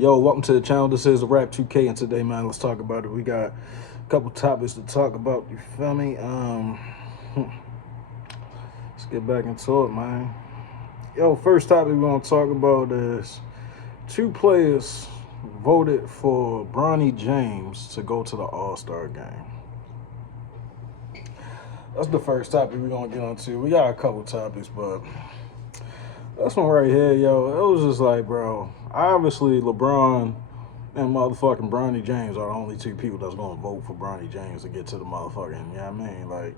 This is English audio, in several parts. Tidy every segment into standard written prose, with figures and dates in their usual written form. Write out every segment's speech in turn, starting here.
Yo, welcome to the channel. This is the Rap 2K, and today, man, let's talk about it. We got a couple topics to talk about. You feel me? Let's get back into it, man. Yo, first topic we're gonna talk about is two players voted for Bronny James to go to the All-Star game. That's the first topic we're gonna get onto. We got a couple topics, but this one right here, yo, it was just like, bro, obviously LeBron and motherfucking Bronny James are the only two people that's gonna vote for Bronny James to get to the motherfucking, you know what I mean? Like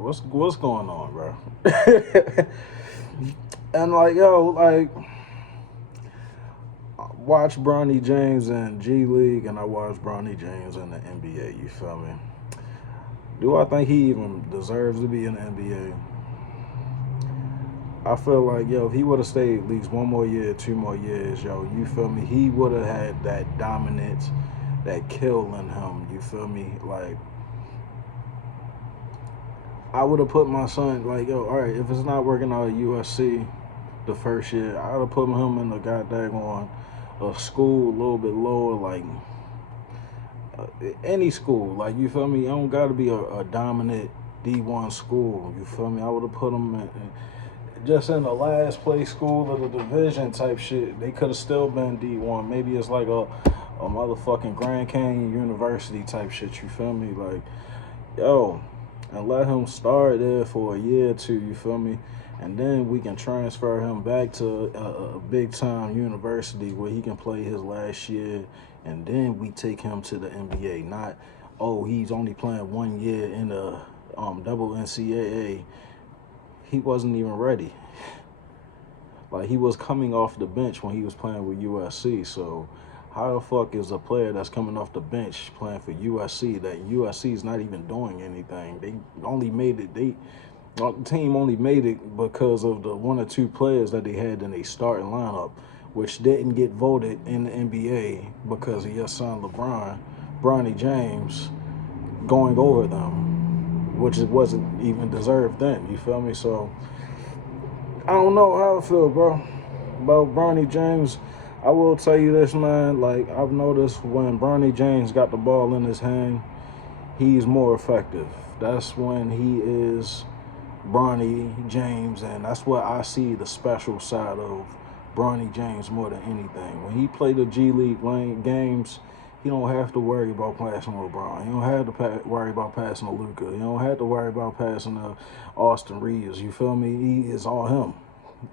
what's going on, bro? And like, yo, like, I watch Bronny James in G League and I watch Bronny James in the NBA, you feel me? Do I think he even deserves to be in the NBA? I feel like, yo, if he would have stayed at least one more year, 2 more years, yo, you feel me? He would have had that dominance, that kill in him, you feel me? Like, I would have put my son, like, yo, all right, if it's not working out at USC the first year, I would have put him in the goddamn on a school a little bit lower, like, any school, like, you feel me? It don't got to be a dominant D1 school, you feel me? I would have put him in just in the last place school of the division type shit. They could have still been D1. Maybe it's like a motherfucking Grand Canyon University type shit, you feel me? Like, yo, and let him start there for a year or two, you feel me? And then we can transfer him back to a big time university where he can play his last year, and then we take him to the NBA. Not, oh, he's only playing 1 year in the double NCAA. He wasn't even ready. Like, he was coming off the bench when he was playing with USC. So how the fuck is a player that's coming off the bench playing for USC that USC is not even doing anything? They only made it. The team only made it because of the 1 or 2 players that they had in their starting lineup, which didn't get voted in the NBA because of your son LeBron, Bronny James, going over them, which it wasn't even deserved then, you feel me? So I don't know how I feel, bro, about Bronny James. I will tell you this, man, like, I've noticed when Bronny James got the ball in his hand, he's more effective. That's when he is Bronny James, and that's what I see the special side of Bronny James more than anything. When he played the G League games, he don't have to worry about passing LeBron. He don't have to worry about passing to Luka. He don't have to worry about passing to Austin Reeves. You feel me? He is all him.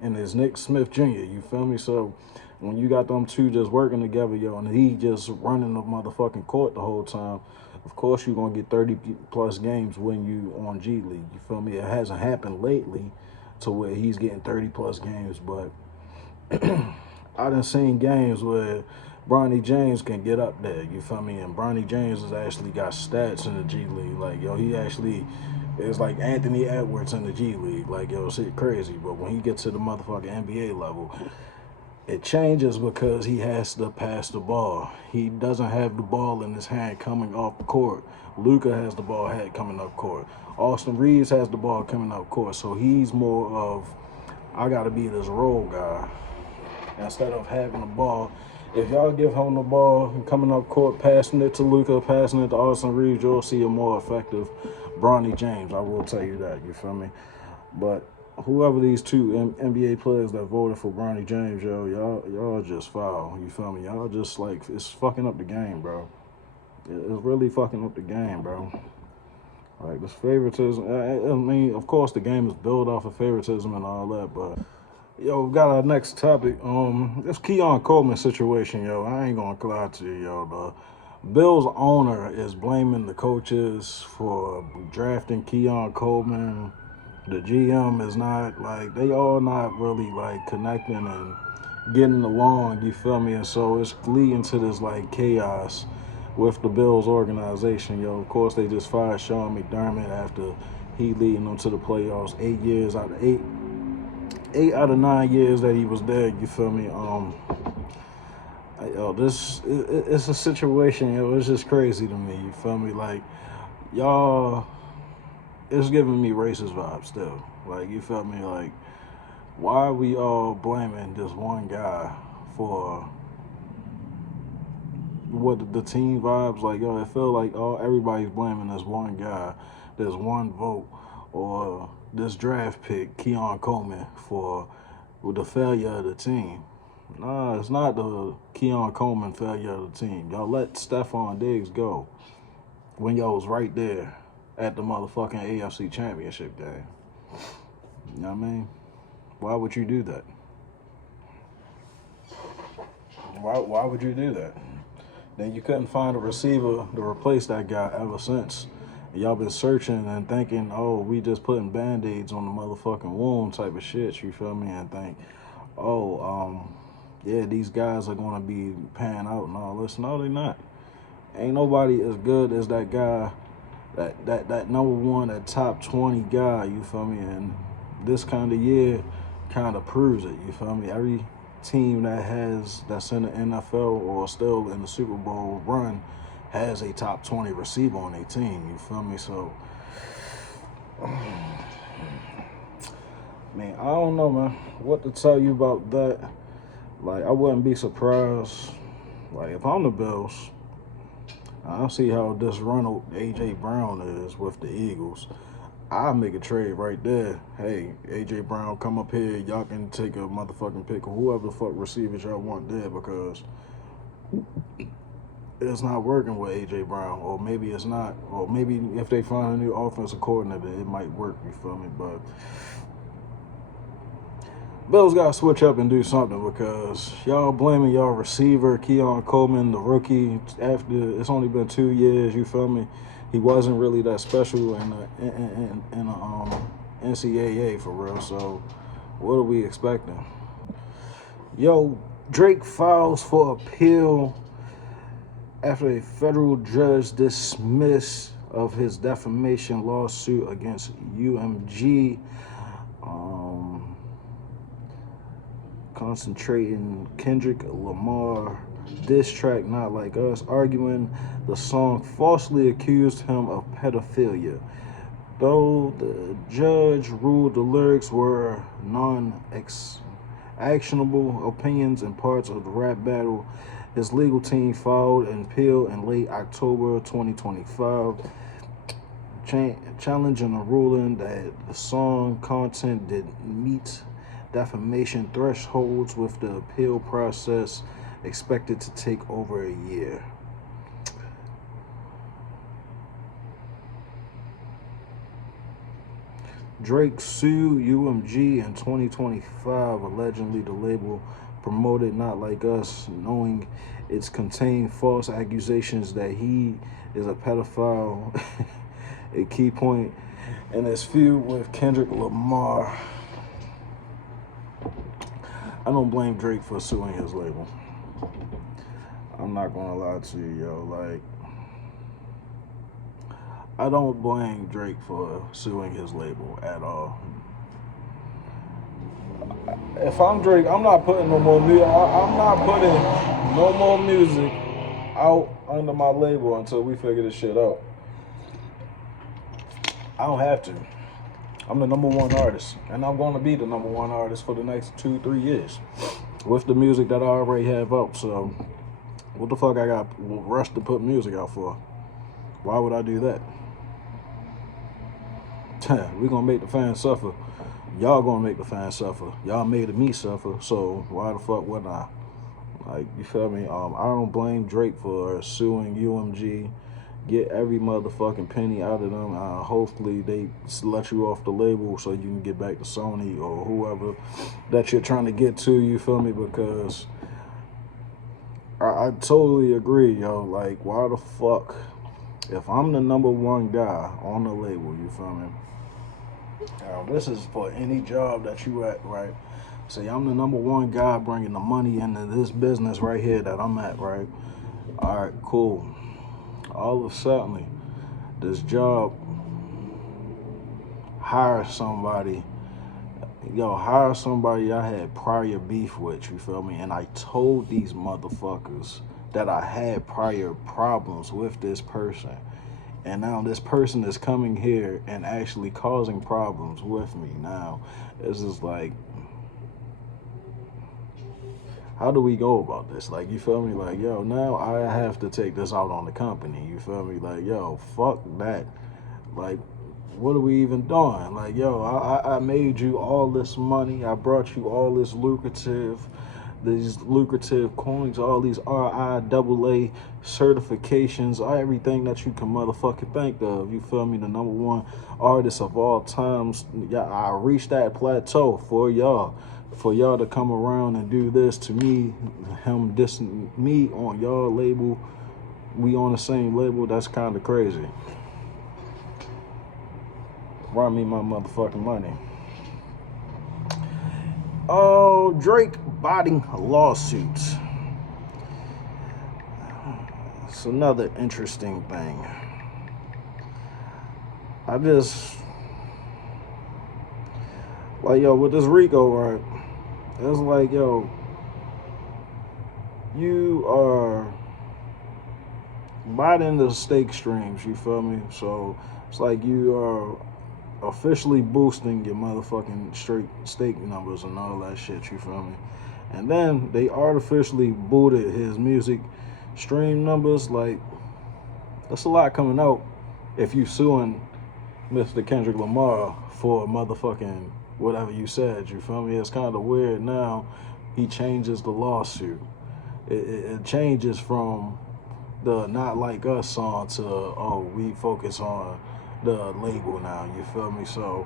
And it's Nick Smith Jr., you feel me? So when you got them two just working together, yo, and he just running the motherfucking court the whole time, of course you're going to get 30-plus games when you on G League. You feel me? It hasn't happened lately to where he's getting 30-plus games, but I done seen games where Bronny James can get up there, you feel me? And Bronny James has actually got stats in the G League. Like, yo, he actually is like Anthony Edwards in the G League. Like, yo, shit crazy. But when he gets to the motherfucking NBA level, it changes because he has to pass the ball. He doesn't have the ball in his hand coming off the court. Luka has the ball coming up court. Austin Reeves has the ball coming up court. So he's more of, I got to be this role guy instead of having the ball. If y'all give him the ball and coming up court, passing it to Luka, passing it to Austin Reeves, you'll see a more effective Bronny James. I will tell you that, you feel me? But whoever these two NBA players that voted for Bronny James, yo, y'all just foul, you feel me? Y'all just, like, it's fucking up the game, bro. It's really fucking up the game, bro. Like, this favoritism, I mean, of course the game is built off of favoritism and all that, but yo, we got our next topic. This Keon Coleman situation, yo. I ain't gonna lie to you, yo. The Bills owner is blaming the coaches for drafting Keon Coleman. The GM is not, like, they all not really, like, connecting and getting along, you feel me? And so it's leading to this, like, chaos with the Bills organization, yo. Of course, they just fired Sean McDermott after he leading them to the playoffs 8 out of 9 years that he was there, you feel me? Yo, it's a situation, yo, it's just crazy to me, you feel me? Like, y'all, it's giving me racist vibes still. Like, you feel me? Like, why are we all blaming this one guy for what the team vibes like. Yo, it feel like everybody's blaming this one guy, this one vote, or this draft pick, Keon Coleman, for the failure of the team. Nah, it's not the Keon Coleman failure of the team. Y'all let Stephon Diggs go when y'all was right there at the motherfucking AFC Championship game. You know what I mean? Why would you do that? Why would you do that? Then you couldn't find a receiver to replace that guy ever since. Y'all been searching and thinking, oh, we just putting Band-Aids on the motherfucking wound type of shit, you feel me? And think, yeah, these guys are going to be panning out and all this. No, they're not. Ain't nobody as good as that guy, that number one, that top 20 guy, you feel me? And this kind of year kind of proves it, you feel me? Every team that's in the NFL or still in the Super Bowl run has a top 20 receiver on their team, you feel me? So, man, I don't know, man, what to tell you about that. Like, I wouldn't be surprised. Like, if I'm the Bills, I don't see how disgruntled A.J. Brown is with the Eagles. I'll make a trade right there. Hey, A.J. Brown, come up here. Y'all can take a motherfucking pick of whoever the fuck receivers y'all want there, because it's not working with A.J. Brown. Or maybe it's not. Or maybe if they find a new offensive coordinator, it might work, you feel me? But Bills got to switch up and do something, because y'all blaming y'all receiver, Keon Coleman, the rookie, after it's only been 2 years, you feel me? He wasn't really that special in the NCAA for real. So what are we expecting? Yo, Drake files for appeal after a federal judge dismissed of his defamation lawsuit against UMG. Concentrating Kendrick Lamar diss track Not Like Us, arguing the song falsely accused him of pedophilia. Though the judge ruled the lyrics were non-actionable opinions and parts of the rap battle, his legal team filed an appeal in late October 2025, challenging a ruling that the song content didn't meet defamation thresholds, with the appeal process expected to take over a year. Drake sued UMG in 2025, allegedly the label promoted Not Like Us, knowing it's contained false accusations that he is a pedophile, a key point in his feud with Kendrick Lamar. I don't blame Drake for suing his label. I'm not gonna lie to you, yo. Like, I don't blame Drake for suing his label at all. If I'm Drake, I'm not putting no more music. I'm not putting no more music out under my label until we figure this shit out. I don't have to. I'm the number one artist, and I'm going to be the number one artist for the next 2-3 years with the music that I already have out. So what the fuck I got rushed to put music out for? Why would I do that? We're going to make the fans suffer. Y'all going to make the fans suffer. Y'all made me suffer, so why the fuck wouldn't I? Like, you feel me? I don't blame Drake for suing UMG. Get every motherfucking penny out of them. Hopefully they let you off the label so you can get back to Sony or whoever that you're trying to get to, you feel me? Because I totally agree, yo. Like, why the fuck, if I'm the number one guy on the label, you feel me? This is for any job that you at, right? Say I'm the number one guy bringing the money into this business right here that I'm at, right? All right, cool. All of a sudden, this job, hire somebody I had prior beef with, you feel me? And I told these motherfuckers that I had prior problems with this person. And now this person is coming here and actually causing problems with me. Now, it's just like, how do we go about this? Like, you feel me? Like, yo, now I have to take this out on the company. You feel me? Like, yo, fuck that. Like, what are we even doing? Like, yo, I made you all this money. I brought you all these lucrative coins, all these RIAA certifications, everything that you can motherfucking think of. You feel me? The number one artist of all times. Yeah, I reached that plateau for y'all. For y'all to come around and do this to me, him dissing me on y'all label, we on the same label, that's kind of crazy. Run me my motherfucking money. Oh, Drake botting lawsuits. It's another interesting thing. I just, like, yo, with this Rico, right? It's like, yo, you are buying the stake streams, you feel me? So it's like you are officially boosting your motherfucking stake numbers and all that shit, you feel me? And then they artificially booted his music stream numbers. Like, that's a lot coming out if you suing Mr. Kendrick Lamar for motherfucking whatever you said, you feel me? It's kind of weird now. He changes the lawsuit. It changes from the Not Like Us song to, oh, we focus on the label now, you feel me? So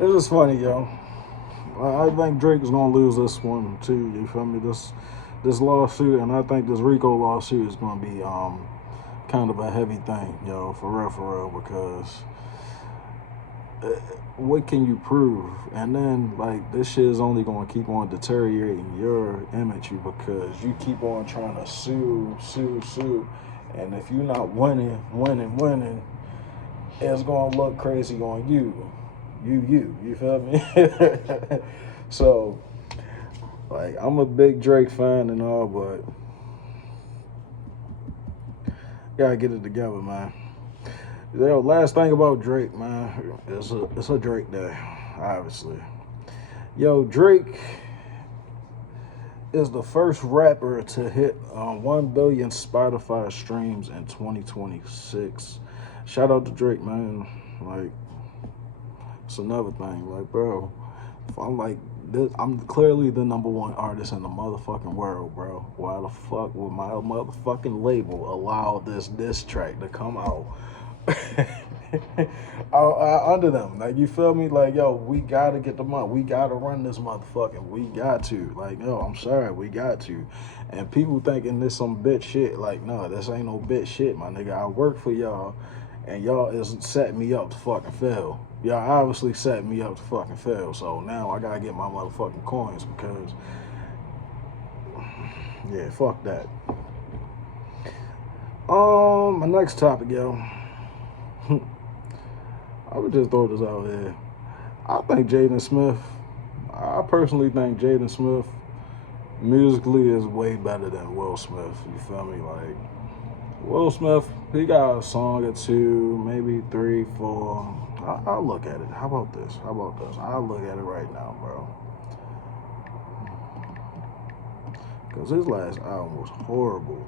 it's just funny, yo. I think Drake is gonna lose this one too, you feel me? This lawsuit, and I think this Rico lawsuit is gonna be kind of a heavy thing, yo, for real, because what can you prove? And then, like, this shit is only gonna keep on deteriorating your image, because you keep on trying to sue, and if you're not winning, it's gonna look crazy on you. You feel me? So, like, I'm a big Drake fan and all, but gotta get it together, man. Yo, last thing about Drake, man, it's a Drake day, obviously. Yo, Drake is the first rapper to hit 1 billion Spotify streams in 2026. Shout out to Drake, man. Like, it's another thing. Like, bro, if I'm like this, I'm clearly the number one artist in the motherfucking world, bro. Why the fuck would my motherfucking label allow this diss track to come out under them? Like, you feel me? Like, yo, we gotta get the money. We gotta run this motherfucking. We got to. Like, yo, I'm sorry, we got to. And people thinking this some bitch shit. Like, no, this ain't no bitch shit, my nigga. I work for y'all, and y'all is setting me up to fucking fail. Y'all obviously set me up to fucking fail. So now I gotta get my motherfucking coins, because, yeah, fuck that. My next topic, yo. I would just throw this out here. I personally think Jaden Smith musically is way better than Will Smith. You feel me? Like, Will Smith, he got a song or two, maybe 3, 4. I'll look at it. How about this? I'll look at it right now, bro. Because his last album was horrible.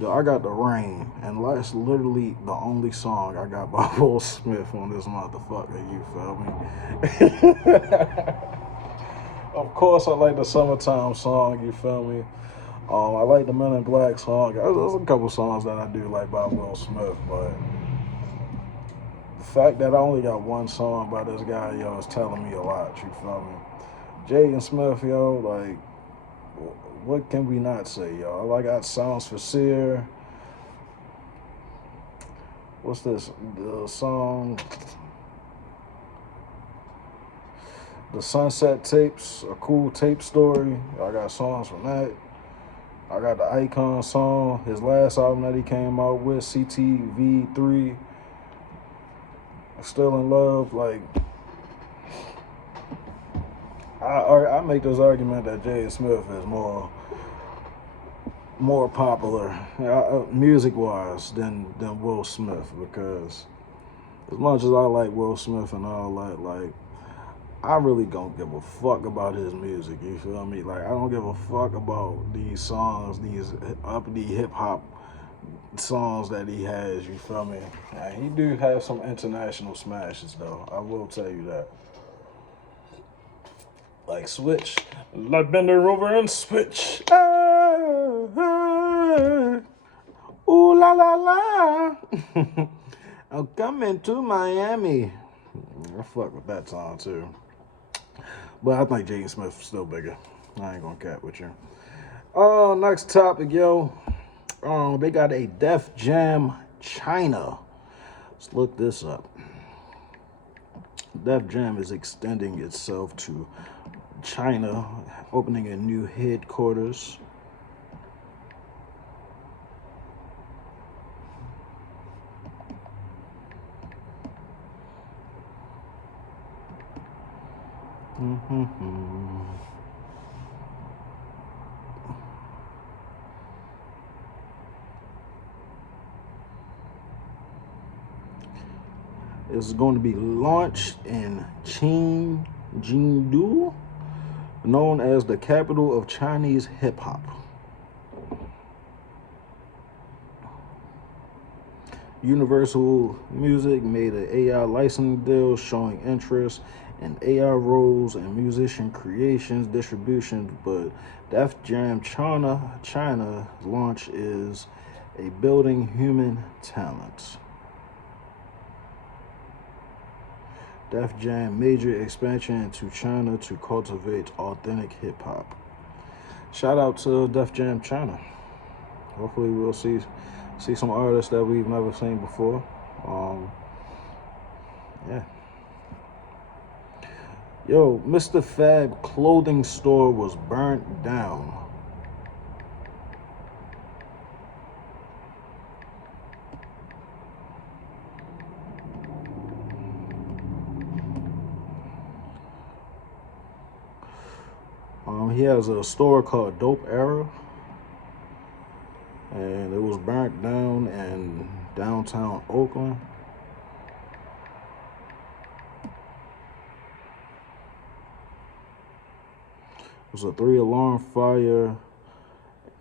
Yo, I got The Rain, and that's literally the only song I got by Will Smith on this motherfucker, you feel me? Of course, I like the Summertime song, you feel me? I like the Men in Black song. There's a couple songs that I do like by Will Smith, but the fact that I only got one song by this guy, yo, is telling me a lot, you feel me? Jaden Smith, yo, like, what can we not say, y'all? I got Sounds for Seer. What's this? The song, The Sunset Tapes, A Cool Tape Story. I got songs from that. I got the Icon song, his last album that he came out with, CTV3. Still in Love. Like, I make this argument that Jaden Smith is more popular music-wise than Will Smith, because as much as I like Will Smith and all that, like, I really don't give a fuck about his music, you feel me? Like, I don't give a fuck about these songs, these uppity hip hop songs that he has, you feel me? He do have some international smashes, though. I will tell you that. Like Switch. Like bend her over and switch. Ooh la la la. I'm coming to Miami. I fuck with that song too. But I think Jaden Smith's still bigger. I ain't gonna cap with you. Next topic, yo. They got a Def Jam China. Let's look this up. Def Jam is extending itself to China, opening a new headquarters. It's going to be launched in Chengdu, known as the capital of Chinese hip hop. Universal Music made an AI licensing deal showing interest in AI roles and musician creations, distributions, but Def Jam China launch is a building human talent. Def Jam major expansion into China to cultivate authentic hip hop. Shout out to Def Jam China. Hopefully we'll see some artists that we've never seen before. Yeah. Yo, Mr. Fab clothing store was burnt down. He has a store called Dope Era, and it was burnt down in downtown Oakland. It was a 3-alarm fire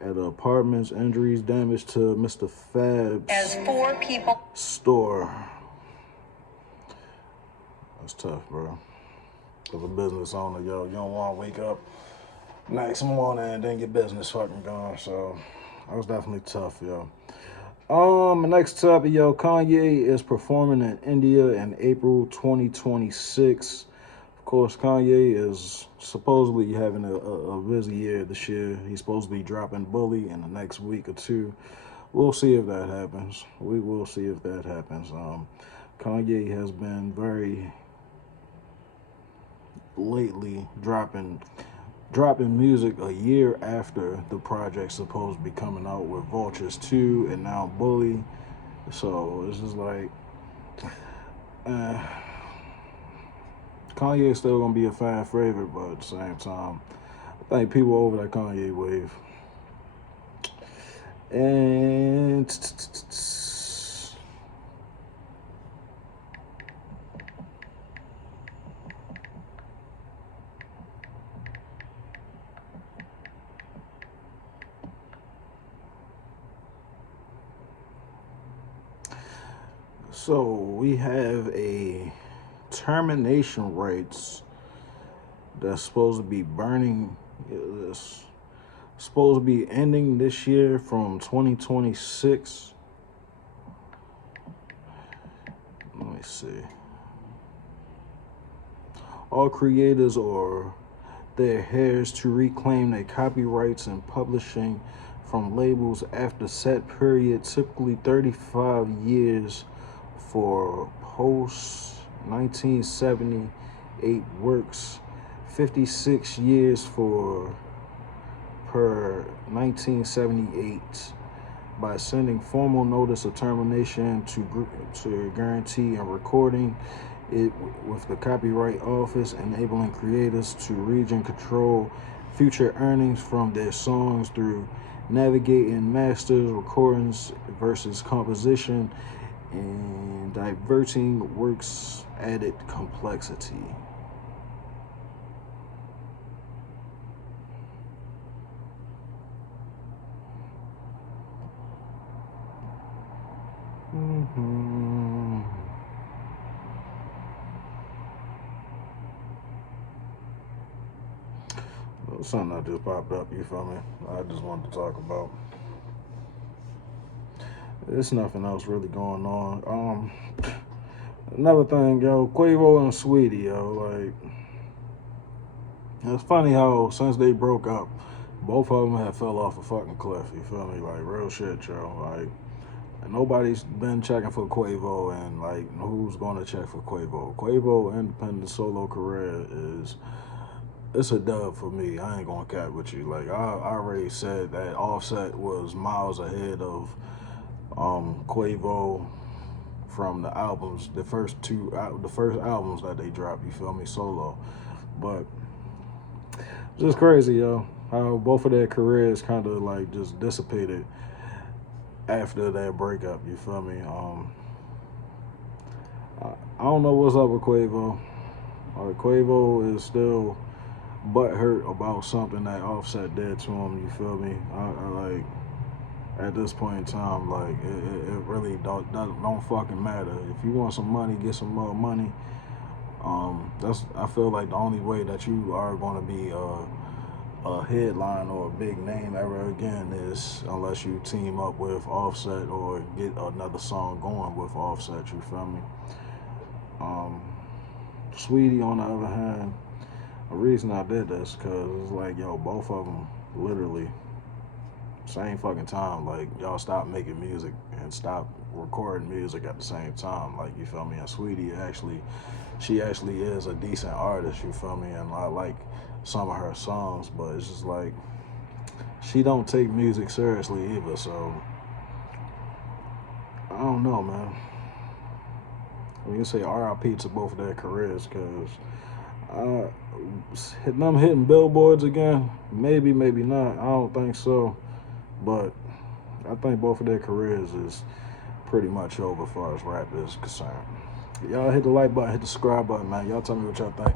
at apartments, injuries, damage to Mr. Fab's as 4 people store. That's tough, bro. As a business owner, yo, you don't want to wake up next morning and then your business fucking gone. So that was definitely tough, yo. Next topic, yo, Kanye is performing in India in April 2026. Of course, Kanye is supposedly having a busy year this year. He's supposed to be dropping Bully in the next week or two. We'll see if that happens. We will see if that happens. Kanye has been very lately dropping music a year after the project's supposed to be coming out with Vultures 2 and now Bully. So it's just like Kanye's still gonna be a fan favorite, but at the same time, I think people are over that Kanye wave. And so we have a termination rights that's supposed to be it's supposed to be ending this year from 2026. Let me see. All creators or their heirs to reclaim their copyrights in publishing from labels after set period, typically 35 years for post 1978 works, 56 years for per 1978, by sending formal notice of termination to guarantee and recording it with the Copyright Office, enabling creators to reach and control future earnings from their songs through navigating masters, recordings versus composition, and diverting works added complexity. Something that just popped up, you feel me? I just wanted to talk about. There's nothing else really going on. Another thing, yo, Quavo and Sweetie, yo, like, it's funny how since they broke up, both of them have fell off a fucking cliff, you feel me? Like, real shit, yo. Like, nobody's been checking for Quavo, and, like, who's going to check for Quavo? Quavo independent solo career it's a dub for me. I ain't gonna cap with you. Like, I already said that Offset was miles ahead of Quavo from the albums, the first albums that they dropped, you feel me, solo. But just crazy, yo, how both of their careers kind of like just dissipated after that breakup, you feel me. I don't know what's up with Quavo. Quavo is still butthurt about something that Offset did to him, you feel me. I like, at this point in time, like, it really don't fucking matter. If you want some money, get some more money. I feel like the only way that you are going to be a headline or a big name ever again is unless you team up with Offset or get another song going with Offset, you feel me. Sweetie, on the other hand, the reason I did this because it's like, yo, both of them literally same fucking time. Like, y'all stop making music and stop recording music at the same time. Like, you feel me? And Sweetie she actually is a decent artist, you feel me? And I like some of her songs, but it's just like she don't take music seriously either. So I don't know, man. We can say R.I.P. to both of their careers because them hitting billboards again, maybe not. I don't think so. But I think both of their careers is pretty much over as far as rap is concerned. Y'all hit the like button, hit the subscribe button, man. Y'all tell me what y'all think.